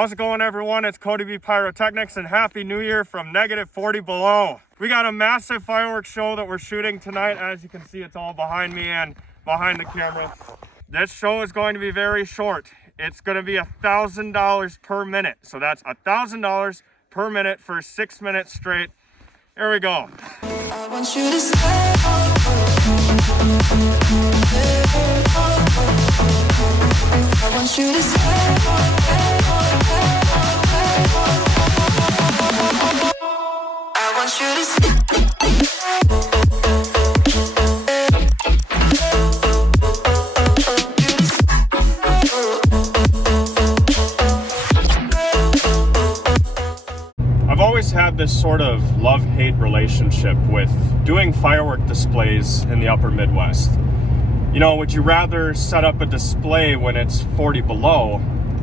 How's it going, everyone? It's CodyBPyrotechnics, and Happy New Year from -40 below. We got a massive fireworks show that we're shooting tonight. As you can see, it's all behind me and behind the camera. This show is going to be very short. It's going to be $1,000 per minute. So that's $1,000 per minute for 6 minutes straight. Here we go. I want you to stay. I want you to stay. I want you to stay. I've always had this sort of love-hate relationship with doing firework displays in the upper Midwest. You know, would you rather set up a display when it's 40 below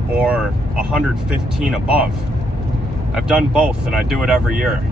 or 115 above? I've done both and I do it every year.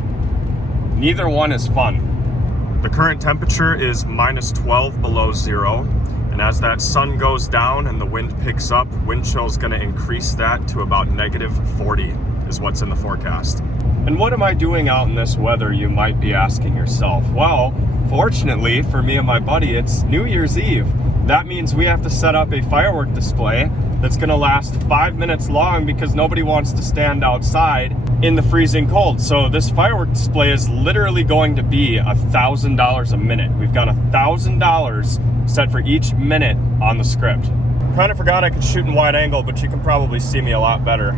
Neither one is fun. The current temperature is -12 below zero, and as that sun goes down and the wind picks up, wind chill is going to increase that to about -40 is what's in the forecast. And what am I doing out in this weather, you might be asking yourself? Well, fortunately for me and my buddy, it's New Year's Eve. That means we have to set up a firework display that's gonna last 5 minutes long because nobody wants to stand outside in the freezing cold. So this firework display is literally going to be $1,000 a minute. We've got $1,000 set for each minute on the script. Kind of forgot I could shoot in wide angle, but you can probably see me a lot better.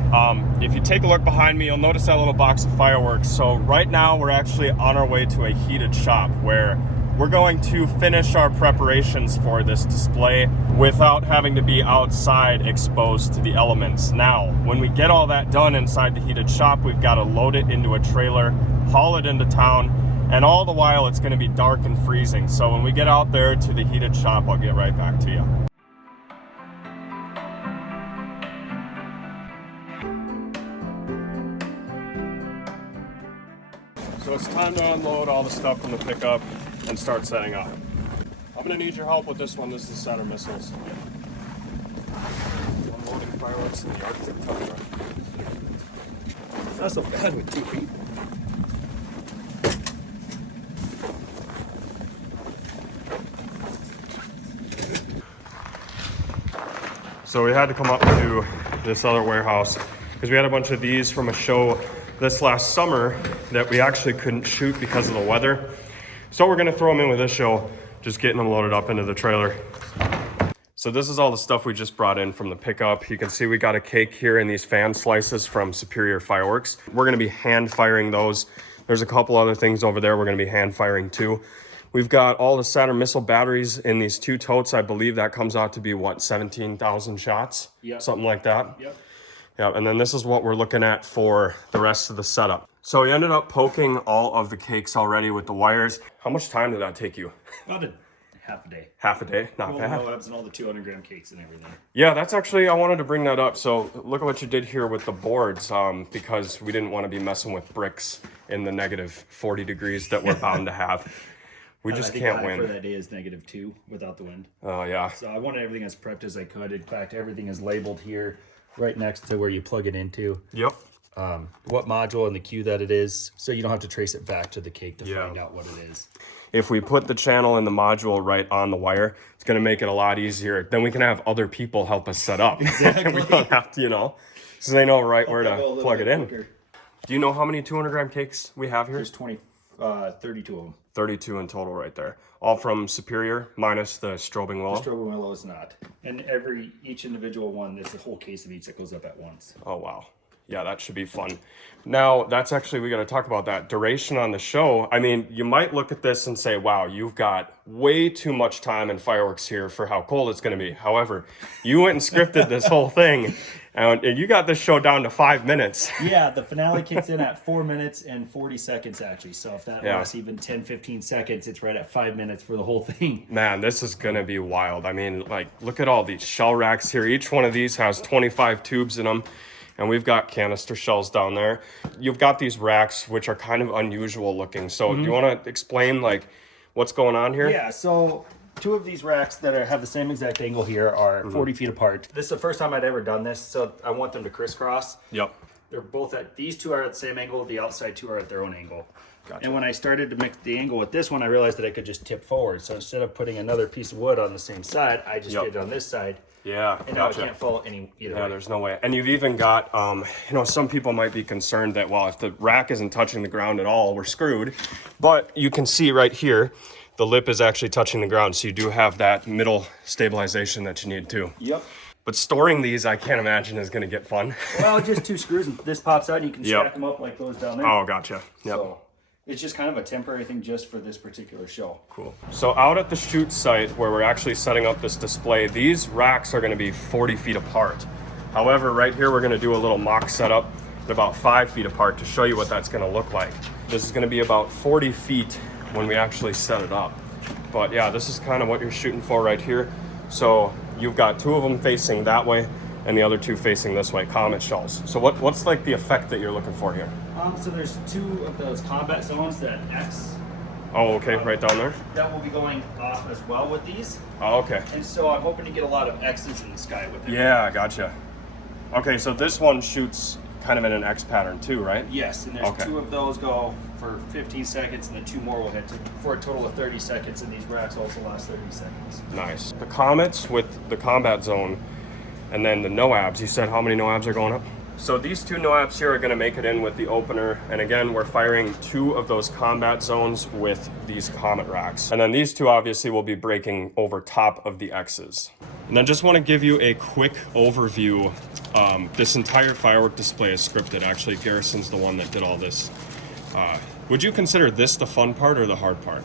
If you take a look behind me, you'll notice that little box of fireworks. So right now we're actually on our way to a heated shop where we're going to finish our preparations for this display without having to be outside exposed to the elements. Now, when we get all that done inside the heated shop, we've got to load it into a trailer, haul it into town, and all the while it's going to be dark and freezing. So when we get out there to the heated shop, I'll get right back to you. So it's time to unload all the stuff from the pickup and start setting up. I'm gonna need your help with this one. This is Saturn missiles. Unloading fireworks in the Arctic tundra. That's not bad with 2 feet. So we had to come up to this other warehouse because we had a bunch of these from a show this last summer that we actually couldn't shoot because of the weather. So we're gonna throw them in with this show, just getting them loaded up into the trailer. So this is all the stuff we just brought in from the pickup. You can see we got a cake here in these fan slices from Superior Fireworks. We're gonna be hand firing those. There's a couple other things over there we're gonna be hand firing too. We've got all the Saturn missile batteries in these 2 totes. I believe that comes out to be what, 17,000 shots? Yep. Something like that. Yep. Yeah, and then this is what we're looking at for the rest of the setup. So we ended up poking all of the cakes already with the wires. How much time did that take you? About half a day. Half a day, not All bad. the webs and all the 200-gram cakes and everything. Yeah, that's actually, I wanted to bring that up. So look at what you did here with the boards, because we didn't want to be messing with bricks in the -40 degrees that we're bound to have. We just can't win. For that day is -2 without the wind. Oh, yeah. So I wanted everything as prepped as I could. In fact, everything is labeled here right next to where you plug it into. Yep. What module and the cue that it is, so you don't have to trace it back to the cake to find out what it is. If we put the channel and the module right on the wire, it's going to make it a lot easier. Then we can have other people help us set up. Exactly. We don't have to, you know, so they know right where to plug it in. Quicker. Do you know how many 200-gram cakes we have here? There's 32 of them. 32 in total right there. All from Superior, minus the strobing willow. The strobing willow is not. And each individual one, there's a whole case of each that goes up at once. Oh, wow. Yeah, that should be fun. Now, that's actually, we got to talk about that duration on the show. I mean, you might look at this and say, wow, you've got way too much time in fireworks here for how cold it's going to be. However, you went and scripted this whole thing, and you got this show down to 5 minutes. Yeah, the finale kicks in at 4 minutes and 40 seconds, actually. So if that lasts even 10, 15 seconds, it's right at 5 minutes for the whole thing. Man, this is going to be wild. I mean, like, look at all these shell racks here. Each one of these has 25 tubes in them. And we've got canister shells down there. You've got these racks, which are kind of unusual looking. So do you want to explain, like, what's going on here? Yeah, so Two of these racks that have the same exact angle here are 40 feet apart. This is the first time I'd ever done this, so I want them to crisscross. Yep. They're both these two are at the same angle, the outside two are at their own angle. Gotcha. And when I started to make the angle with this one, I realized that I could just tip forward. So instead of putting another piece of wood on the same side, I just did it on this side. Yeah, and now I can't fall either way. There's no way. And you've even got, you know, some people might be concerned that, well, if the rack isn't touching the ground at all, we're screwed. But you can see right here, the lip is actually touching the ground. So you do have that middle stabilization that you need too. Yep. But storing these, I can't imagine is going to get fun. Well, just 2 screws and this pops out and you can stack them up like those down there. Oh, gotcha. Yep. So it's just kind of a temporary thing just for this particular show. Cool. So out at the shoot site where we're actually setting up this display, these racks are going to be 40 feet apart. However, right here, we're going to do a little mock setup at about 5 feet apart to show you what that's going to look like. This is going to be about 40 feet when we actually set it up. But yeah, this is kind of what you're shooting for right here. So you've got 2 of them facing that way and the other 2 facing this way, comet shells. So what's like the effect that you're looking for here? So there's 2 of those combat zones that X. Oh, okay, right down there. That will be going off as well with these. Oh, okay. And so I'm hoping to get a lot of X's in the sky with it. Yeah, gotcha. Okay, so this one shoots kind of in an X pattern too, right? Yes, and there's 2 of those go for 15 seconds, and then 2 more will hit for a total of 30 seconds, and these racks also last 30 seconds. Nice. The comets with the combat zone, and then the NOABs, you said how many NOABs are going up? So these 2 NOABs here are going to make it in with the opener, and again, we're firing 2 of those combat zones with these comet racks. And then these 2 obviously will be breaking over top of the X's. And then just want to give you a quick overview. This entire firework display is scripted. Actually, Garrison's the one that did all this. Would you consider this the fun part or the hard part?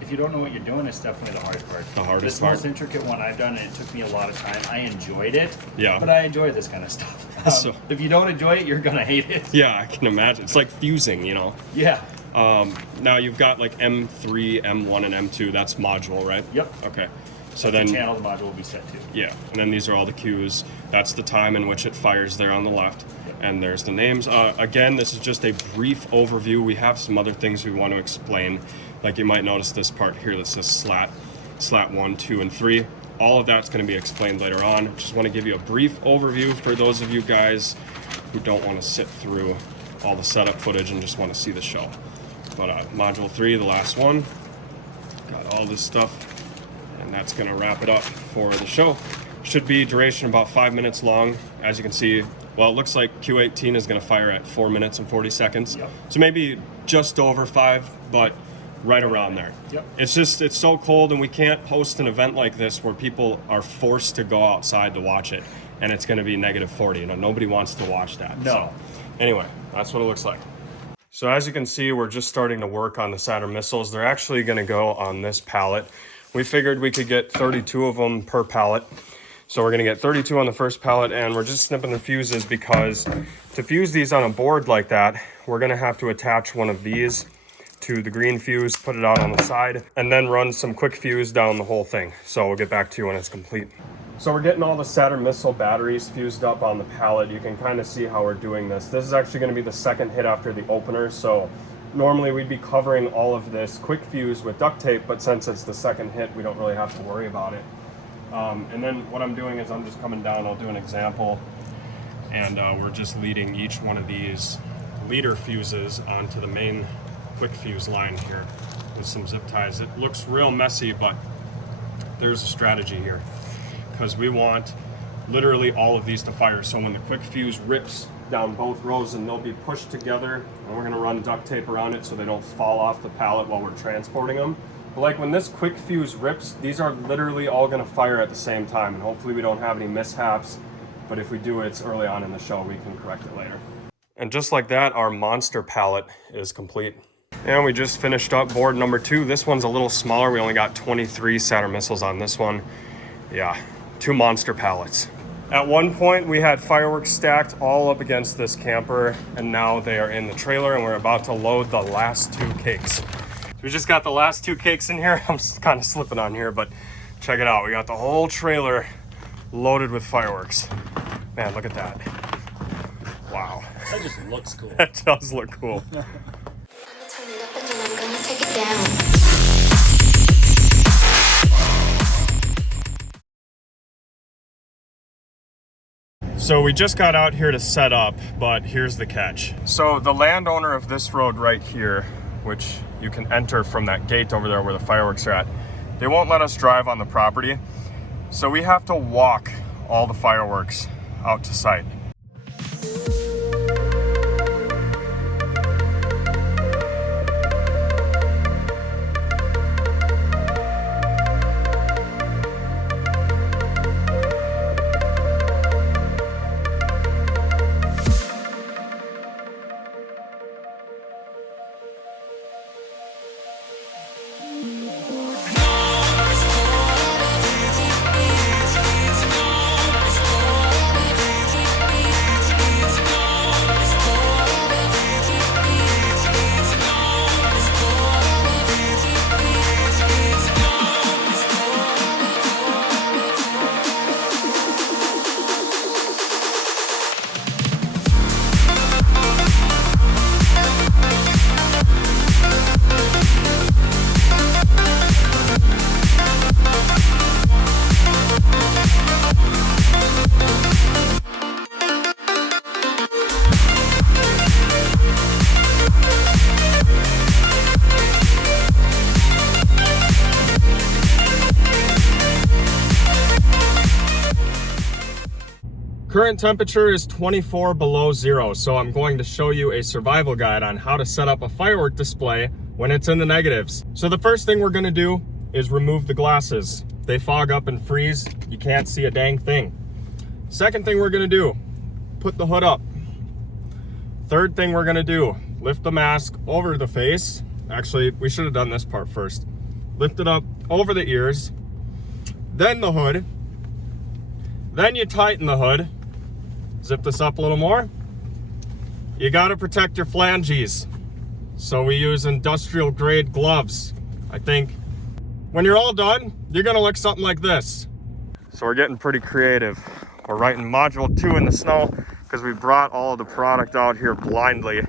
If you don't know what you're doing, it's definitely the hard part. The hardest this part? This most intricate one I've done, and it took me a lot of time. I enjoyed it. Yeah. But I enjoy this kind of stuff. So, if you don't enjoy it, you're going to hate it. Yeah, I can imagine. It's like fusing, you know? Yeah. Now you've got like M3, M1, and M2. That's module, right? Yep. Okay. So That's then the channel the module will be set to. Yeah, and then these are all the cues. That's the time in which it fires there on the left. And there's the names. Again, this is just a brief overview. We have some other things we want to explain. Like you might notice this part here that says slat 1, 2, and 3. All of that's going to be explained later on. Just want to give you a brief overview for those of you guys who don't want to sit through all the setup footage and just want to see the show. But module 3, the last one, got all this stuff. And that's going to wrap it up for the show. Should be duration about 5 minutes long. As you can see, well, it looks like Q18 is going to fire at 4 minutes and 40 seconds. Yep. So maybe just over 5, but right around there. Yep. It's just, it's so cold, and we can't host an event like this where people are forced to go outside to watch it, and it's going to be -40. You know, nobody wants to watch that. No. So, anyway, that's what it looks like. So as you can see, we're just starting to work on the Saturn missiles. They're actually going to go on this pallet. We figured we could get 32 of them per pallet. So we're gonna get 32 on the first pallet, and we're just snipping the fuses because to fuse these on a board like that, we're gonna have to attach one of these to the green fuse, put it out on the side, and then run some quick fuse down the whole thing. So we'll get back to you when it's complete. So we're getting all the Saturn missile batteries fused up on the pallet. You can kind of see how we're doing this. This is actually gonna be the second hit after the opener. So normally we'd be covering all of this quick fuse with duct tape, but since it's the second hit, we don't really have to worry about it. And then what I'm doing is I'm just coming down, I'll do an example, and we're just leading each one of these leader fuses onto the main quick fuse line here with some zip ties. It looks real messy, but there's a strategy here because we want literally all of these to fire. So when the quick fuse rips down both rows, and they'll be pushed together, and we're gonna run duct tape around it so they don't fall off the pallet while we're transporting them. But like when this quick fuse rips, these are literally all gonna fire at the same time, and hopefully we don't have any mishaps, but if we do, it's early on in the show, we can correct it later. And just like that, our monster pallet is complete. And we just finished up board number 2. This one's a little smaller. We only got 23 Saturn missiles on this one. Yeah, 2 monster pallets. At one point, we had fireworks stacked all up against this camper, and now they are in the trailer, and we're about to load the last 2 cakes. We just got the last 2 cakes in here. I'm kind of slipping on here, but check it out. We got the whole trailer loaded with fireworks. Man, look at that. Wow. That just looks cool. That does look cool. Turn it up and then I'm gonna take it down. So we just got out here to set up, but here's the catch. So the landowner of this road right here, which you can enter from that gate over there where the fireworks are at, they won't let us drive on the property. So we have to walk all the fireworks out to site. Current temperature is 24 below zero, so I'm going to show you a survival guide on how to set up a firework display when it's in the negatives. So the first thing we're gonna do is remove the glasses. They fog up and freeze, you can't see a dang thing. Second thing we're gonna do, put the hood up. Third thing we're gonna do, lift the mask over the face. Actually, we should have done this part first. Lift it up over the ears, then the hood, then you tighten the hood. Zip this up a little more. You gotta protect your flanges. So we use industrial grade gloves, I think. When you're all done, you're gonna look something like this. So we're getting pretty creative. We're writing module 2 in the snow because we brought all of the product out here blindly.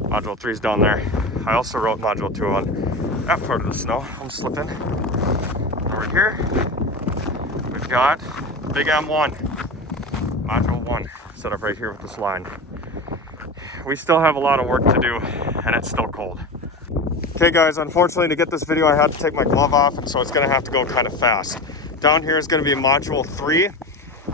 Module 3's down there. I also wrote module 2 on that part of the snow. I'm slipping. Over here, we've got big M1. Module 1 set up right here with this line. We still have a lot of work to do and it's still cold. Okay guys, unfortunately to get this video I had to take my glove off, and so it's gonna have to go kind of fast. Down here is gonna be module 3.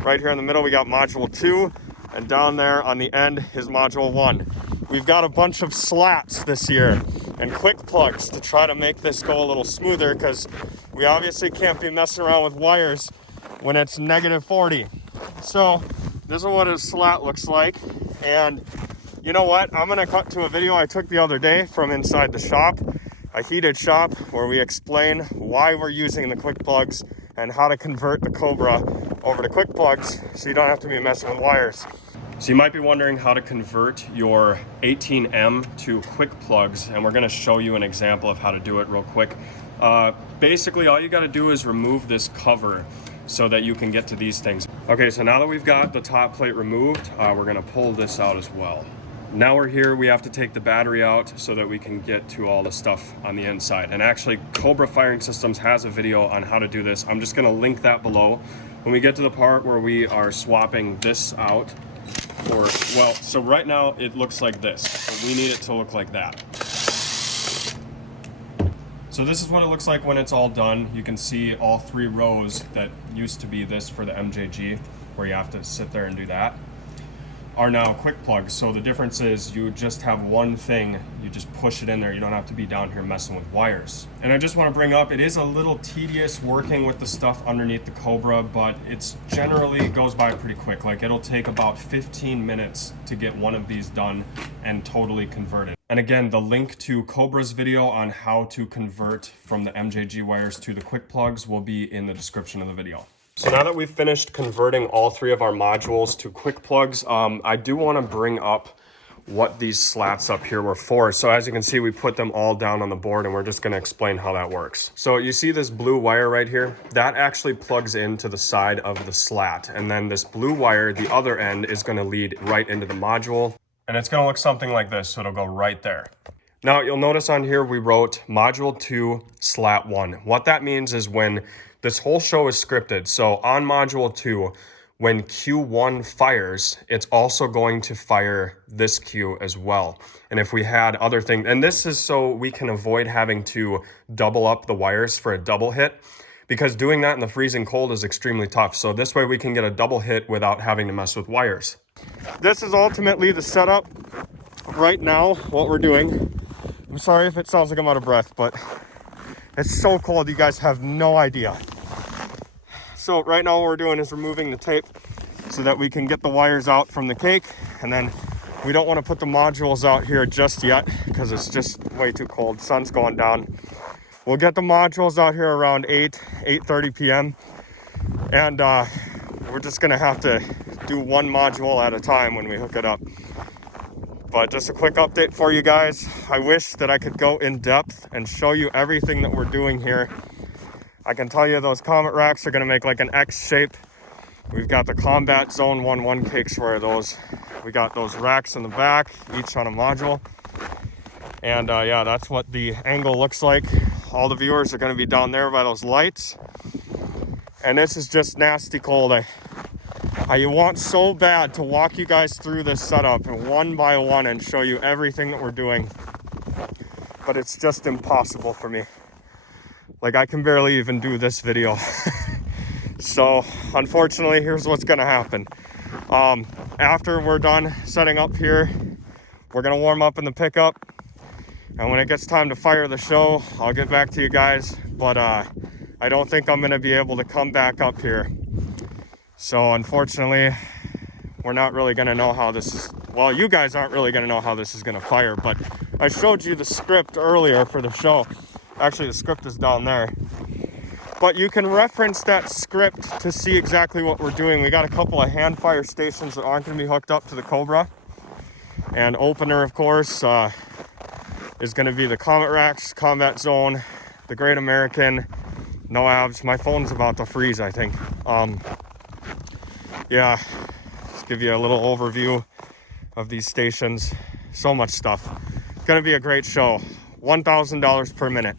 Right here in the middle we got module 2, and down there on the end is module 1. We've got a bunch of slats this year and quick plugs to try to make this go a little smoother, because we obviously can't be messing around with wires when it's negative 40. So this is what a slat looks like. And you know what? I'm gonna cut to a video I took the other day from inside the shop, a heated shop, where we explain why we're using the quick plugs and how to convert the Cobra over to quick plugs so you don't have to be messing with wires. So you might be wondering how to convert your 18M to quick plugs, and we're gonna show you an example of how to do it real quick. Basically all you gotta do is remove this cover so that you can get to these things. Okay, so now that we've got the top plate removed, we're gonna pull this out as well. Now we're here, we have to take the battery out so that we can get to all the stuff on the inside. And actually, Cobra Firing Systems has a video on how to do this. I'm just gonna link that below. When we get to the part where we are swapping this out for, well, so right now it looks like this. So we need it to look like that. So this is what it looks like when it's all done. You can see all 3 rows that used to be this for the MJG, where you have to sit there and do that, are now quick plugs. So the difference is you just have one thing, you just push it in there. You don't have to be down here messing with wires. And I just want to bring up, it is a little tedious working with the stuff underneath the Cobra, but it's generally goes by pretty quick. Like it'll take about 15 minutes to get one of these done and totally converted. And again, the link to Cobra's video on how to convert from the MJG wires to the quick plugs will be in the description of the video. So now that we've finished converting all 3 of our modules to quick plugs, I do want to bring up what these slats up here were for. So as you can see, we put them all down on the board, and we're just going to explain how that works. So you see this blue wire right here? That actually plugs into the side of the slat. And then this blue wire, the other end, is going to lead right into the module. And it's going to look something like this, so it'll go right there. Now you'll notice on here we wrote module 2 slat 1. What that means is when this whole show is scripted, so on module 2, when Q1 fires, it's also going to fire this Q as well. And if we had other things, and this is so we can avoid having to double up the wires for a double hit, because doing that in the freezing cold is extremely tough. So this way we can get a double hit without having to mess with wires. This is ultimately the setup right now, what we're doing. I'm sorry if it sounds like I'm out of breath, but it's so cold, you guys have no idea. So right now what we're doing is removing the tape so that we can get the wires out from the cake, and then we don't want to put the modules out here just yet because it's just way too cold. Sun's going down. We'll get the modules out here around 8:30 p.m. and we're just gonna have to do one module at a time when we hook it up. But just a quick update for you guys. I wish that I could go in depth and show you everything that we're doing here. I can tell you those comet racks are gonna make like an X shape. We've got the combat zone 1-1 cakes where we got those racks in the back, each on a module. And yeah, that's what the angle looks like. All the viewers are gonna be down there by those lights. And this is just nasty cold. I want so bad to walk you guys through this setup one by one and show you everything that we're doing. But it's just impossible for me. Like, I can barely even do this video. So unfortunately, here's what's gonna happen. After we're done setting up here, we're gonna warm up in the pickup. And when it gets time to fire the show, I'll get back to you guys. But I don't think I'm gonna be able to come back up here. So unfortunately, we're not really gonna know how this is, well, you guys aren't really gonna know how this is gonna fire, but I showed you the script earlier for the show. Actually, the script is down there. But you can reference that script to see exactly what we're doing. We got a couple of hand fire stations that aren't gonna be hooked up to the Cobra. And opener, of course, is gonna be the Comet Racks, Combat Zone, the Great American, no abs. My phone's about to freeze, I think. Yeah, just give you a little overview of these stations. So much stuff. It's gonna be a great show. $1,000 per minute.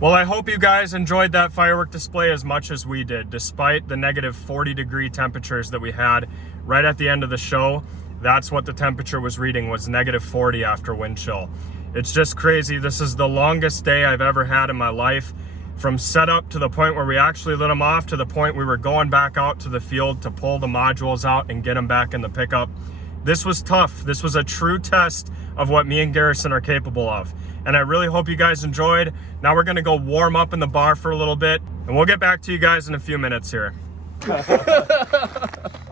Well, I hope you guys enjoyed that firework display as much as we did, despite the negative 40-degree temperatures that we had right at the end of the show. That's what the temperature was reading, was negative 40 after wind chill. It's just crazy. This is the longest day I've ever had in my life. From setup to the point where we actually lit them off to the point we were going back out to the field to pull the modules out and get them back in the pickup. This was tough. This was a true test of what me and Garrison are capable of. And I really hope you guys enjoyed. Now we're gonna go warm up in the bar for a little bit, and we'll get back to you guys in a few minutes here.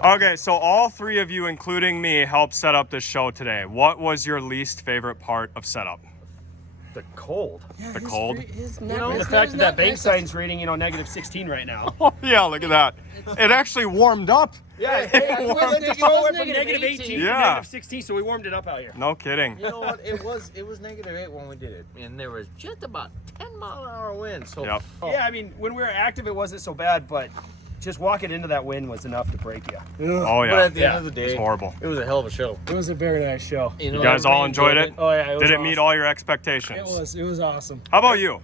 Okay, so all three of you, including me, helped set up this show today. What was your least favorite part of setup? The cold. Yeah, The cold? The fact that bank sign's reading, negative 16 right now. Oh yeah, look at that. It actually warmed up. Yeah, it was from negative 18 to Yeah. negative 16, so we warmed it up out here. No kidding. You know what? It was -8 when we did it, and there was just about 10-mile-an-hour wind. So Yep. Yeah, I mean, when we were active, it wasn't so bad, but just walking into that wind was enough to break you. Oh But yeah, at the end of the day, it's horrible. it was a hell of a show. It was a very nice show. You know, guys all everybody enjoyed it? Oh yeah, Did it meet all your expectations? It was awesome. How about you?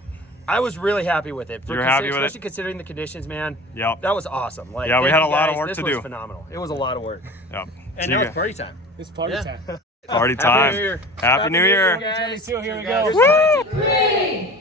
I was really happy with it. You're happy with it? Especially considering the conditions, man. Yep. That was awesome. Like, Yeah, we thank had a you lot of guys. work This to was do. phenomenal. It was a lot of work. Yep. And See now you it's party time. It's party Yeah. time. Party Happy time. New Year. Happy New Year. Guys, here we guys. go. Three,